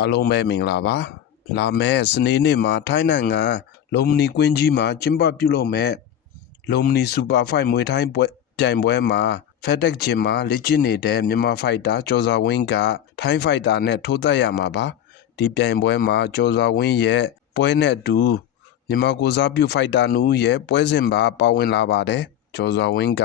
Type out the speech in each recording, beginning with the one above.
အားလုံးပဲမင်္ဂလာပါလာမယ့်စနေနေ့မှာထိုင်းနိုင်ငံလုံမနီကွင်းကြီးမှာကျင်းပပြုလုပ်မဲ့လုံမနီစူပါဖိုက်မွေထိုင်းပွဲပြိုင်ပွဲမှာဖက်တက်ဂျင်မှာလက်ကျင့်နေတဲ့မြန်မာဖိုက်တာကျော်စွာဝင်းကထိုင်းဖိုက်တာနဲ့ထိုးသက်ရမှာပါဒီပြိုင်ပွဲမှာကျော်စွာဝင်းရဲ့ပွဲနဲ့အတူမြန်မာကိုယ်စားပြုဖိုက်တာနူရဲ့ပွဲစဉ်ပါပါဝင်လာပါတယ်ကျော်စွာဝင်းက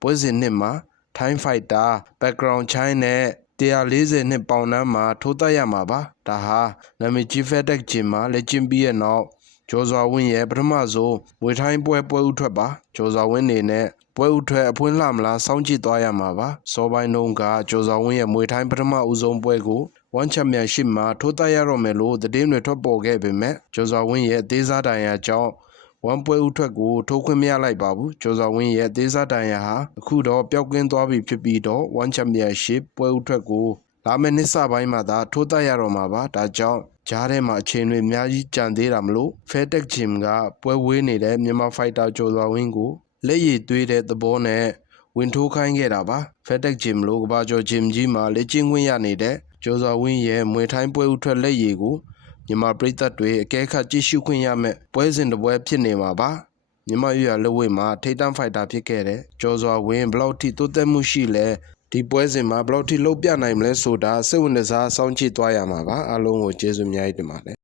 ပွဲစဉ်နှစ်မှာထိုင်းဖိုက်တာ background chine နဲ့ 140နှစ်ပေါင်နှမ်းမှာထိုးသက်ရမှာပါဒါဟာနာမည်ကြီးဖက်တက်ဂျင်မှာလက်ကျင့်ပြီးရဲ့နောက်ကျော်စွာဝင်းရဲ့ပထမဆုံးမွေထိုင်းပွဲပွဲဥထွက်ပါကျော်စွာဝင်းနေနဲ့ပွဲဥထွက်အဖွင့်လှမလားစောင့်ကြည့်သွားရမှာပါစောပိုင်းတုန်းကကျော်စွာဝင်းရဲ့မွေထိုင်းပထမဦးဆုံးပွဲကိုဝမ်ချန်ပီယံရှစ်မှာထိုးသက်ရတော့မယ်လို့သတင်းတွေထွက်ပေါ်ခဲ့ပေမဲ့ကျော်စွာဝင်းရဲ့အသေးစားတိုင်ရာကြောင့် ဝမ်ပွဲဥထွက်ကိုထိုးခွင့်မရလိုက်ပါဘူးကျော်စွာဝင်းရဲ့အသေးစားတိုင်ရာဟာအခုတော့ပျောက်ကင်းသွားပြီဖြစ်ပြီးတော့ဝမ်ချန်ပီယံရှစ်ပွဲဥထွက်ကိုလာမယ့်နှစ်စပိုင်းမှာသာထိုးသက်ရတော့မှာပါဒါကြောင့်ဂျားထဲမှာအချိန်တွေအများကြီးကြံသေးတာမလို့ဖဲတက်ဂျင်ကပွဲဝေးနေတဲ့မြန်မာဖိုက်တာကျော်စွာဝင်းကိုလက်ရည်သွေးတဲ့သဘောနဲ့ဝင်ထိုးခိုင်းခဲ့တာပါဖဲတက်ဂျင်လို့ကဘာကျော်ဂျင်ကြီးမှာလက်ကျင်းခွင့်ရနေတဲ့ကျော်စွာဝင်းရဲ့မွေထိုင်းပွဲဥထွက်လက်ရည်ကို မြန်မာပြည်သက်တွေအကဲခတ်ကြည့်ရှုခွင့်ရမဲ့ပွဲစဉ်တစ်ပွဲဖြစ်နေမှာပါမြန်မာရွရလက်ဝဲမှာထိတ်တန့်ဖိုက်တာဖြစ်ခဲ့တဲ့ကျော်စွာဝင်းဘယ်လောက်ထိတိုးတက်မှုရှိလဲဒီပွဲစဉ်မှာဘယ်လောက်ထိလှုပ်ပြနိုင်မလဲဆိုတာစိတ်ဝင်စားစောင့်ကြည့်သွားရမှာပါအားလုံးကိုကျေးဇူးအများကြီးတင်ပါတယ်